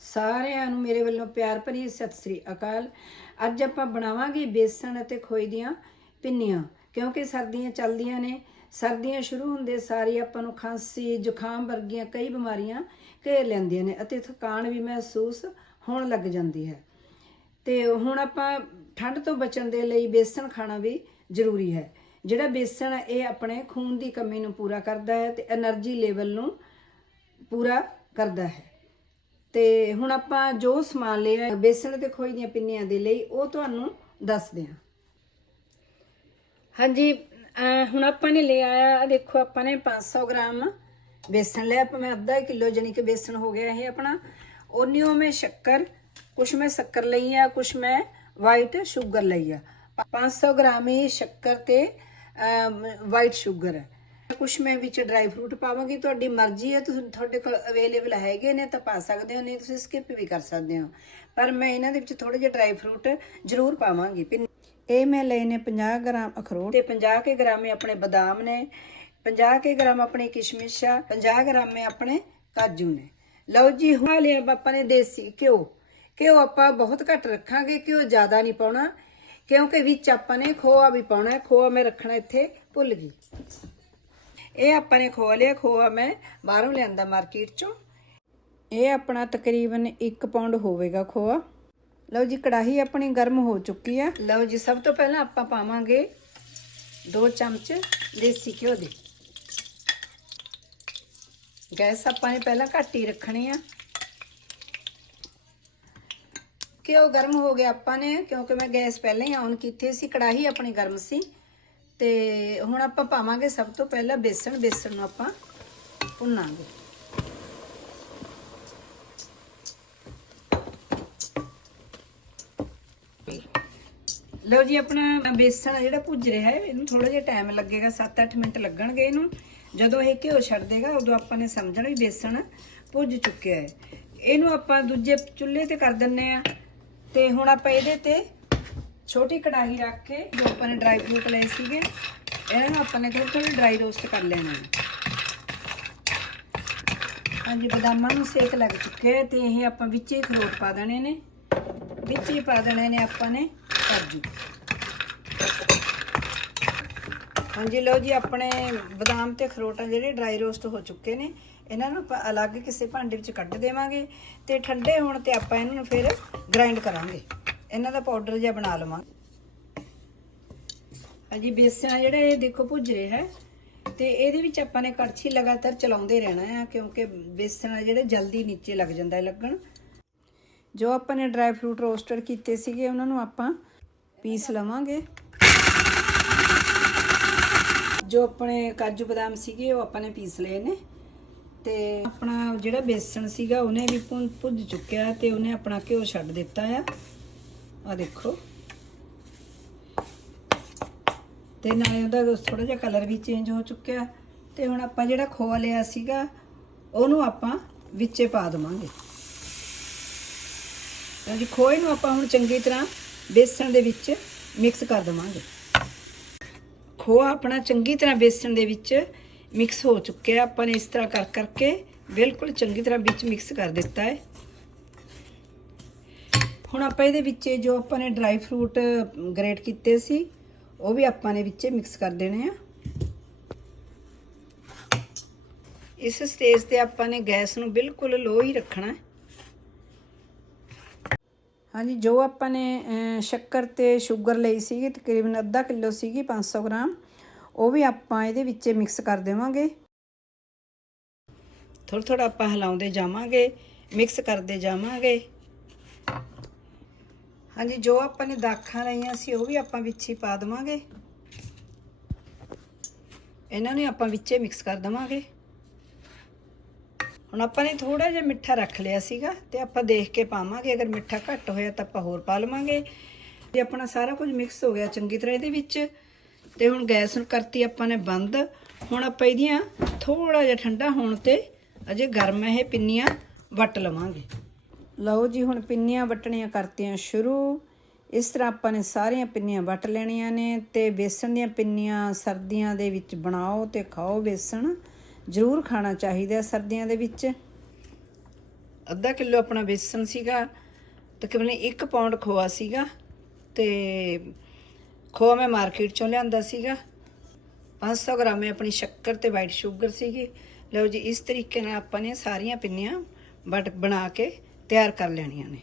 ਸਾਰਿਆਂ ਨੂੰ ਮੇਰੇ ਵੱਲੋਂ ਪਿਆਰ ਭਰੀ ਸਤਿ ਸ੍ਰੀ ਅਕਾਲ। ਅੱਜ ਆਪਾਂ ਬਣਾਵਾਂਗੇ ਬੇਸਣ ਅਤੇ ਖੋਏ ਦੀਆਂ ਪਿੰਨੀਆਂ, ਕਿਉਂਕਿ ਸਰਦੀਆਂ ਚੱਲਦੀਆਂ ਨੇ। ਸਰਦੀਆਂ ਸ਼ੁਰੂ ਹੁੰਦੇ ਸਾਰੇ ਆਪਾਂ ਨੂੰ ਖਾਂਸੀ, ਜ਼ੁਕਾਮ ਵਰਗੀਆਂ ਕਈ ਬਿਮਾਰੀਆਂ ਘੇਰ ਲੈਂਦੀਆਂ ਨੇ ਅਤੇ ਥਕਾਨ ਵੀ ਮਹਿਸੂਸ ਹੋਣ ਲੱਗ ਜਾਂਦੀ ਹੈ। ਤੇ ਹੁਣ ਆਪਾਂ ਠੰਡ ਤੋਂ ਬਚਣ ਦੇ ਲਈ ਬੇਸਣ ਖਾਣਾ ਵੀ ਜ਼ਰੂਰੀ ਹੈ। ਜਿਹੜਾ ਬੇਸਣ ਹੈ ਇਹ ਆਪਣੇ ਖੂਨ ਦੀ ਕਮੀ ਨੂੰ ਪੂਰਾ ਕਰਦਾ ਹੈ ਤੇ એનર્ਜੀ ਲੈਵਲ ਨੂੰ ਪੂਰਾ ਕਰਦਾ ਹੈ। ਤੇ ਹੁਣ ਆਪਾਂ ਜੋ ਸਮਾਨ ਲਿਆ, ਬੇਸਣ ਤੇ ਖੋਏ ਦੀਆਂ ਪਿੰਨੀਆਂ ਦੇ ਲਈ, ਉਹ ਤੁਹਾਨੂੰ ਦੱਸਦੇ ਹਾਂ ਹਾਂਜੀ ਹੁਣ ਆਪਾਂ ਨੇ ਲਿਆ ਆ ਦੇਖੋ ਆਪਾਂ ਨੇ 500 ਗ੍ਰਾਮ ਬੇਸਣ ਲਿਆ। ਆਪਾਂ ਮੈਂ ਅੱਧਾ ਕਿਲੋ ਜਾਨੀ ਕਿ ਬੇਸਣ ਹੋ ਗਿਆ ਇਹ ਆਪਣਾ। ਉਹਨਿਓ ਮੈਂ ਸ਼ੱਕਰ, ਕੁਛ ਮੈਂ ਸ਼ੱਕਰ ਲਈ ਆ, ਕੁਛ ਮੈਂ ਵਾਈਟ ਸ਼ੂਗਰ ਲਈ ਆ। 500 ਗ੍ਰਾਮ ਹੀ ਸ਼ੱਕਰ ਤੇ ਵਾਈਟ ਸ਼ੂਗਰ ਹੈ ਕੁਛ ਮੈਂ ਵਿੱਚ ਡਰਾਈ ਫਰੂਟ ਪਾਵਾਂਗੀ, ਤੁਹਾਡੀ ਮਰਜ਼ੀ ਹੈ, ਤੁਸੀਂ ਤੁਹਾਡੇ ਕੋਲ ਅਵੇਲੇਬਲ ਹੈਗੇ ਨੇ ਤਾਂ ਪਾ ਸਕਦੇ ਹੋ, ਨਹੀਂ ਤੁਸੀਂ ਸਕਿਪ ਵੀ ਕਰ ਸਕਦੇ ਹੋ। ਪਰ ਮੈਂ ਇਹਨਾਂ ਦੇ ਵਿੱਚ ਥੋੜੇ ਜਿਹੇ ਡਰਾਈ ਫਰੂਟ ਜ਼ਰੂਰ ਪਾਵਾਂਗੀ। ਇਹ ਮੈਂ ਲਏ ਨੇ 50 ਗ੍ਰਾਮ ਅਖਰੋਟ ਤੇ 50 ਕੇ ਗ੍ਰਾਮ ਆਪਣੇ ਬਦਾਮ ਨੇ 50 ਕੇ ਗ੍ਰਾਮ ਆਪਣੇ ਕਿਸ਼ਮਿਸ਼ ਆ 50 ਗ੍ਰਾਮ ਇਹ ਆਪਣੇ ਕਾਜੂ ਨੇ। ਲਓ ਜੀ ਹੁਣ ਲਿਆ ਆਪਾਂ ਨੇ ਦੇਸੀ ਘਿਓ। ਘਿਓ ਆਪਾਂ ਬਹੁਤ ਘੱਟ ਰੱਖਾਂਗੇ, ਘਿਓ ਜ਼ਿਆਦਾ ਨਹੀਂ ਪਾਉਣਾ, ਕਿਉਂਕਿ ਵਿੱਚ ਆਪਾਂ ਨੇ ਖੋਆ ਵੀ ਪਾਉਣਾ, ਖੋਆ ਮੈਂ ਰੱਖਣਾ ਇੱਥੇ ਭੁੱਲ ਗਈ। ਇਹ ਆਪਾਂ ਨੇ ਖੋਆ ਲਿਆ, ਖੋਆ ਮੈਂ ਬਾਹਰੋਂ ਲਿਆਂਦਾ ਮਾਰਕੀਟ ਚੋਂ। ਇਹ ਆਪਣਾ ਤਕਰੀਬਨ 1 ਪਾਉਂਡ ਹੋਵੇਗਾ ਖੋਆ। ਲਓ ਜੀ, ਕੜਾਹੀ ਆਪਣੀ ਗਰਮ ਹੋ ਚੁੱਕੀ ਆ। ਲਓ ਜੀ, ਸਭ ਤੋਂ ਪਹਿਲਾਂ ਆਪਾਂ ਪਾਵਾਂਗੇ 2 ਚਮਚ ਦੇਸੀ ਘਿਓ ਦੇ। ਗੈਸ ਆਪਾਂ ਨੇ ਪਹਿਲਾਂ ਘੱਟ ਹੀ ਰੱਖਣੀ ਆ। ਘਿਓ ਗਰਮ ਹੋ ਗਿਆ ਆਪਾਂ ਨੇ, ਕਿਉਂਕਿ ਮੈਂ ਗੈਸ ਪਹਿਲਾਂ ਹੀ ਔਨ ਕੀਤੀ ਸੀ, ਕੜਾਹੀ ਆਪਣੀ ਗਰਮ ਸੀ। ਤੇ ਹੁਣ ਆਪਾਂ ਪਾਵਾਂਗੇ ਸਭ ਤੋਂ ਪਹਿਲਾਂ ਬੇਸਣ ਬੇਸਣ ਨੂੰ ਆਪਾਂ ਭੁੰਨਾਂਗੇ। ਲਓ ਜੀ, ਆਪਣਾ ਬੇਸਣ ਆ ਜਿਹੜਾ ਭੁੱਜ ਰਿਹਾ ਹੈ, ਇਹਨੂੰ ਥੋੜਾ ਜਿਹਾ ਟਾਈਮ ਲੱਗੇਗਾ 7-8 ਮਿੰਟ ਲੱਗਣਗੇ ਇਹਨੂੰ। ਜਦੋਂ ਇਹ ਘਿਓ ਛੱਡ ਦੇਗਾ, ਉਦੋਂ ਆਪਾਂ ਨੇ ਸਮਝਣਾ ਵੀ ਬੇਸਣ ਭੁੱਜ ਚੁੱਕਿਆ ਹੈ। ਇਹਨੂੰ ਆਪਾਂ ਦੂਜੇ ਚੁੱਲ੍ਹੇ ਤੇ ਕਰ ਦਿੰਨੇ ਆ। ਤੇ ਹੁਣ ਆਪਾਂ ਇਹਦੇ ਤੇ ਛੋਟੀ ਕੜਾਹੀ ਰੱਖ ਕੇ ਜੋ ਆਪਾਂ ਨੇ ਡਰਾਈ ਫਰੂਟ ਲਏ ਸੀਗੇ, ਇਹਨਾਂ ਨੂੰ ਆਪਾਂ ਨੇ ਥੋੜੀ ਥੋੜੀ ਡਰਾਈ ਰੋਸਟ ਕਰ ਲੈਣਾ ਹੈ। ਹਾਂਜੀ, ਬਦਾਮਾਂ ਨੂੰ ਸੇਕ ਲੱਗ ਚੁੱਕੇ ਹੈ ਤੇ ਇਹ ਆਪਾਂ ਵਿੱਚ ਹੀ ਖਰੋਟ ਪਾ ਦੇਣੇ ਨੇ। ਵਿੱਚ ਹੀ ਪਾ ਦੇਣੇ ਨੇ ਆਪਾਂ ਨੇ ਕਾਜੂ। ਹਾਂਜੀ, ਲਓ ਜੀ, ਆਪਣੇ ਬਦਾਮ ਤੇ ਖਰੋਟਾਂ ਜਿਹੜੇ ਡਰਾਈ ਰੋਸਟ ਹੋ ਚੁੱਕੇ ਨੇ, ਇਹਨਾਂ ਨੂੰ ਆਪਾਂ ਅਲੱਗ ਕਿਸੇ ਭਾਂਡੇ ਵਿੱਚ ਕੱਢ ਦੇਵਾਂਗੇ ਤੇ ਠੰਡੇ ਹੋਣ ਤੇ ਆਪਾਂ ਇਹਨਾਂ ਨੂੰ ਫਿਰ ਗ੍ਰਾਈਂਡ ਕਰਾਂਗੇ। ਇਹਨਾਂ ਦਾ ਪਾਊਡਰ ਜਿਹਾ ਬਣਾ ਲਵਾਂ। ਹਾਂਜੀ ਬੇਸਣ ਆ ਜਿਹੜਾ, ਇਹ ਦੇਖੋ ਭੁੱਜ ਰਿਹਾ ਹੈ। ਤੇ ਇਹਦੇ ਵਿੱਚ ਆਪਾਂ ਨੇ ਕੜਛੀ ਲਗਾਤਾਰ ਚਲਾਉਂਦੇ ਰਹਿਣਾ ਹੈ, ਕਿਉਂਕਿ ਬੇਸਣ ਆ ਜਿਹੜੇ, ਜਲਦੀ ਨੀਚੇ ਲੱਗ ਜਾਂਦਾ ਹੈ ਲੱਗਣ। ਜੋ ਆਪਾਂ ਨੇ ਡਰਾਈ ਫਰੂਟ ਰੋਸਟਡ ਕੀਤੇ ਸੀਗੇ, ਉਹਨਾਂ ਨੂੰ ਆਪਾਂ ਪੀਸ ਲਵਾਂਗੇ। ਜੋ ਆਪਣੇ ਕਾਜੂ ਬਦਾਮ ਸੀਗੇ, ਉਹ ਆਪਾਂ ਨੇ ਪੀਸ ਲਏ ਨੇ। ਤੇ ਆਪਣਾ ਜਿਹੜਾ ਬੇਸਣ ਸੀਗਾ, ਉਹਨੇ ਵੀ ਭੁੰ- ਭੁੱਜ ਚੁੱਕਿਆ ਤੇ ਉਹਨੇ ਆਪਣਾ ਘਿਓ ਛੱਡ ਦਿੱਤਾ ਆ। ਆ ਦੇਖੋ। ਤੇ ਨਾਲੇ ਉਹਦਾ ਥੋੜਾ ਜਿਹਾ ਕਲਰ ਵੀ ਚੇਂਜ ਹੋ ਚੁੱਕਿਆ ਤੇ ਹੁਣ ਆਪਾਂ ਜਿਹੜਾ ਖੋਆ ਲਿਆ ਸੀਗਾ, ਉਹਨੂੰ ਆਪਾਂ ਵਿੱਚੇ ਪਾ ਦਵਾਂਗੇ। ਹਾਂਜੀ, ਖੋਏ ਨੂੰ ਆਪਾਂ ਹੁਣ ਚੰਗੀ ਤਰ੍ਹਾਂ ਬੇਸਣ ਦੇ ਵਿੱਚ ਮਿਕਸ ਕਰ ਦਵਾਂਗੇ। ਖੋਆ ਆਪਣਾ ਚੰਗੀ ਤਰ੍ਹਾਂ ਬੇਸਣ ਦੇ ਵਿੱਚ ਮਿਕਸ ਹੋ ਚੁੱਕਿਆ ਆਪਾਂ ਨੇ ਇਸ ਤਰ੍ਹਾਂ ਕਰ ਕਰਕੇ ਬਿਲਕੁਲ ਚੰਗੀ ਤਰ੍ਹਾਂ ਵਿੱਚ ਮਿਕਸ ਕਰ ਦਿੱਤਾ ਹੈ। ਹੁਣ ਆਪਾਂ ਇਹਦੇ ਵਿੱਚ ਜੋ ਆਪਾਂ ਨੇ ਡਰਾਈ ਫਰੂਟ ਗ੍ਰੇਟ ਕੀਤੇ ਸੀ, ਉਹ ਵੀ ਆਪਾਂ ਨੇ ਵਿੱਚ ਮਿਕਸ ਕਰ ਦੇਣੇ ਆ। ਇਸ ਸਟੇਜ ਤੇ ਆਪਾਂ ਨੇ ਗੈਸ ਨੂੰ ਬਿਲਕੁਲ ਲੋ ਹੀ ਰੱਖਣਾ ਹਾਂਜੀ, ਜੋ ਆਪਾਂ ਨੇ ਸ਼ੱਕਰ ਤੇ ਸ਼ੂਗਰ ਲਈ ਸੀਗੀ, ਤਕਰੀਬਨ ਅੱਧਾ ਕਿਲੋ ਸੀਗੀ 500 ਗ੍ਰਾਮ, ਉਹ ਵੀ ਆਪਾਂ ਇਹਦੇ ਵਿੱਚ ਮਿਕਸ ਕਰ ਦੇਵਾਂਗੇ। ਥੋੜਾ ਥੋੜਾ ਆਪਾਂ ਹਿਲਾਉਂਦੇ ਜਾਵਾਂਗੇ ਮਿਕਸ ਕਰਦੇ ਜਾਵਾਂਗੇ। ਹਾਂਜੀ, ਜੋ ਆਪਾਂ ਨੇ ਦਾਖਾਂ ਲਈਆਂ ਸੀ, ਉਹ ਵੀ ਆਪਾਂ ਵਿੱਚ ਹੀ ਪਾ ਦੇਵਾਂਗੇ। ਇਹਨਾਂ ਨੂੰ ਆਪਾਂ ਵਿੱਚੇ ਮਿਕਸ ਕਰ ਦੇਵਾਂਗੇ। ਹੁਣ ਆਪਾਂ ਨੇ ਥੋੜਾ ਜਿਹਾ ਮਿੱਠਾ ਰੱਖ ਲਿਆ ਸੀਗਾ ਤੇ ਆਪਾਂ ਦੇਖ ਕੇ ਪਾਵਾਂਗੇ। ਅਗਰ ਮਿੱਠਾ ਘੱਟ ਹੋਇਆ ਤਾਂ ਆਪਾਂ ਹੋਰ ਪਾ ਲਵਾਂਗੇ। ਜੇ ਆਪਣਾ ਸਾਰਾ ਕੁਝ ਮਿਕਸ ਹੋ ਗਿਆ ਚੰਗੀ ਤਰ੍ਹਾਂ ਇਹਦੇ ਵਿੱਚ। ਤੇ ਹੁਣ ਗੈਸ ਨੂੰ ਕਰਤੀ ਆਪਾਂ ਨੇ ਬੰਦ। ਹੁਣ ਆਪਾਂ ਇਹਦੀਆਂ ਥੋੜਾ ਜਿਹਾ ਠੰਡਾ ਹੋਣ ਤੇ ਅਜੇ ਗਰਮ ਇਹ ਪਿੰਨੀਆਂ ਵੱਟ ਲਵਾਂਗੇ। ਲਓ ਜੀ, ਹੁਣ ਪਿੰਨੀਆਂ ਵੱਟਣੀਆਂ ਕਰਤੀਆਂ ਸ਼ੁਰੂ। ਇਸ ਤਰ੍ਹਾਂ ਆਪਾਂ ਨੇ ਸਾਰੀਆਂ ਪਿੰਨੀਆਂ ਵੱਟ ਲੈਣੀਆਂ ਨੇ ਤੇ ਬੇਸਣ ਦੀਆਂ ਪਿੰਨੀਆਂ ਸਰਦੀਆਂ ਦੇ ਵਿੱਚ ਬਣਾਓ ਤੇ ਖਾਓ ਬੇਸਣ। ਜ਼ਰੂਰ ਖਾਣਾ ਚਾਹੀਦਾ ਸਰਦੀਆਂ ਦੇ ਵਿੱਚ। ਅੱਧਾ ਕਿਲੋ ਆਪਣਾ ਬੇਸਣ ਸੀਗਾ, ਤਕਰੀਬਨ 1 ਪਾਉਂਡ ਖੋਆ ਸੀਗਾ ਤੇ ਖੋਆ ਮੈਂ ਮਾਰਕੀਟ ਚੋਂ ਲਿਆਂਦਾ ਸੀਗਾ। 500 ਗ੍ਰਾਮ ਇਹ ਆਪਣੀ ਸ਼ੱਕਰ ਤੇ ਵਾਈਟ ਸ਼ੂਗਰ ਸੀਗੀ। ਲਓ ਜੀ, ਇਸ ਤਰੀਕੇ ਨਾਲ ਆਪਾਂ ਨੇ ਸਾਰੀਆਂ ਪਿੰਨੀਆਂ ਬਟ ਬਣਾ ਕੇ ਤਿਆਰ ਕਰ ਲੈਣੀਆਂ ਨੇ।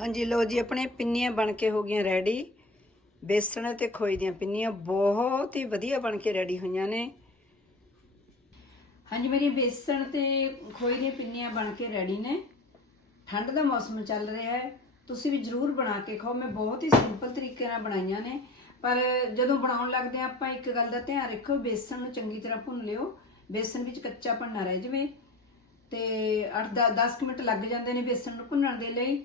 ਹਾਂਜੀ, ਲਓ ਜੀ, ਆਪਣੇ ਪਿੰਨੀਆਂ ਬਣ ਕੇ ਹੋ ਗਈਆਂ ਰੈਡੀ। ਬੇਸਣ ਤੇ ਖੋਏ ਦੀਆਂ ਪਿੰਨੀਆਂ ਬਹੁਤ ਹੀ ਵਧੀਆ ਬਣ ਕੇ ਰੈਡੀ ਹੋਈਆਂ ਨੇ। ਹਾਂਜੀ, ਮੇਰੀ ਬੇਸਣ ਤੇ ਖੋਏ ਦੀਆਂ ਪਿੰਨੀਆਂ ਬਣ ਕੇ ਰੈਡੀ ਨੇ। ਠੰਡ ਦਾ ਮੌਸਮ ਚੱਲ ਰਿਹਾ ਹੈ। ਤੁਸੀਂ ਵੀ ਜਰੂਰ ਬਣਾ ਕੇ ਖਾਓ। ਮੈਂ ਬਹੁਤ ਹੀ ਸਿੰਪਲ ਤਰੀਕੇ ਨਾਲ ਬਣਾਈਆਂ ਨੇ। ਪਰ ਜਦੋਂ ਬਣਾਉਣ ਲੱਗਦੇ ਆ ਆਪਾਂ ਇੱਕ ਗੱਲ ਦਾ ਧਿਆਨ ਰੱਖਿਓ, ਬੇਸਣ ਨੂੰ ਚੰਗੀ ਤਰ੍ਹਾਂ ਭੁੰਨ ਲਿਓ। ਬੇਸਣ ਵਿੱਚ ਕੱਚਾ ਨਾ ਰਹਿ ਜਾਵੇ। ਤੇ 8-10 ਮਿੰਟ ਲੱਗ ਜਾਂਦੇ ਨੇ ਬੇਸਣ ਨੂੰ ਭੁੰਨਣ ਦੇ ਲਈ।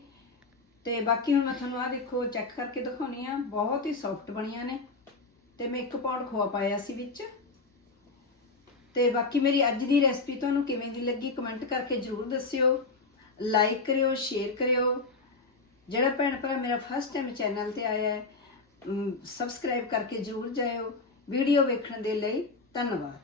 ਤੇ ਬਾਕੀ ਹੁਣ ਮੈਂ ਤੁਹਾਨੂੰ ਆ ਦੇਖੋ ਚੈੱਕ ਕਰਕੇ ਦਿਖਾਉਣੀ ਆ। ਬਹੁਤ ਹੀ ਸੌਫਟ ਬਣੀਆਂ ਨੇ। ਤੇ ਮੈਂ 1 ਪਾਉਂਡ ਖੋਆ ਪਾਇਆ ਸੀ ਵਿੱਚ। ਤੇ ਬਾਕੀ ਮੇਰੀ ਅੱਜ ਦੀ ਰੈਸਪੀ ਤੁਹਾਨੂੰ ਕਿਵੇਂ ਦੀ ਲੱਗੀ ਕਮੈਂਟ ਕਰਕੇ ਜਰੂਰ ਦੱਸਿਓ। ਲਾਈਕ ਕਰਿਓ ਸ਼ੇਅਰ ਕਰਿਓ। ਜਿਹੜਾ ਭੈਣ ਭਰਾ ਮੇਰਾ ਫਸਟ ਟਾਈਮ ਚੈਨਲ ਤੇ ਆਇਆ ਹੈ ਸਬਸਕ੍ਰਾਈਬ ਕਰਕੇ ਜਰੂਰ ਜਾਇਓ। ਵੀਡੀਓ ਵੇਖਣ ਦੇ ਲਈ ਧੰਨਵਾਦ।